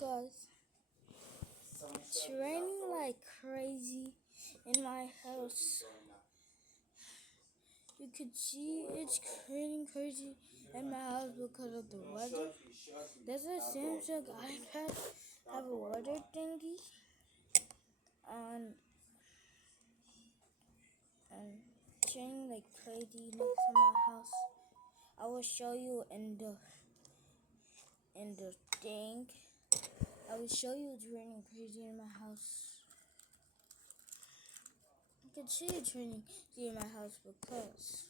Guys, it's raining like crazy in my house. You could see it's raining crazy in my house because of the weather. Does a Samsung iPad have a weather thingy? And it's raining like crazy next to my house. I will show you in the thing. I will show you it's raining crazy in my house. You can see it's raining in my house because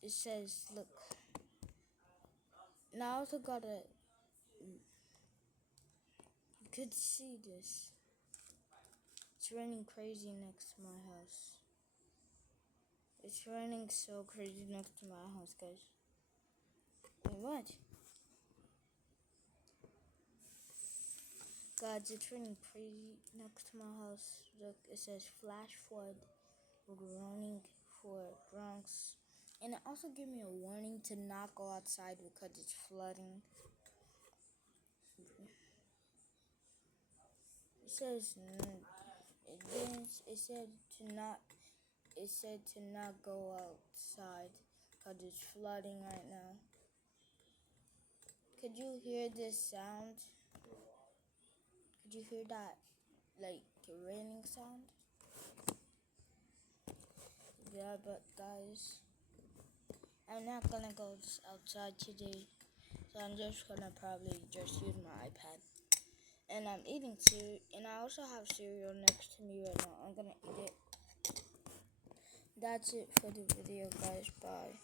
it says, look. Now I also gotta, you could see this. It's raining crazy next to my house. It's raining so crazy next to my house, guys. Wait, what? Guys, it's raining crazy next to my house. Look, it says flash flood warning for Bronx. And it also gave me a warning to not go outside because it's flooding. It says it said to not go outside because it's flooding right now. Could you hear this sound? Could you hear that, like, raining sound? Yeah, but guys, I'm not gonna go outside today, so I'm just gonna probably just use my iPad. And I'm eating cereal, and I also have cereal next to me right now. I'm gonna eat it. That's it for the video, guys. Bye.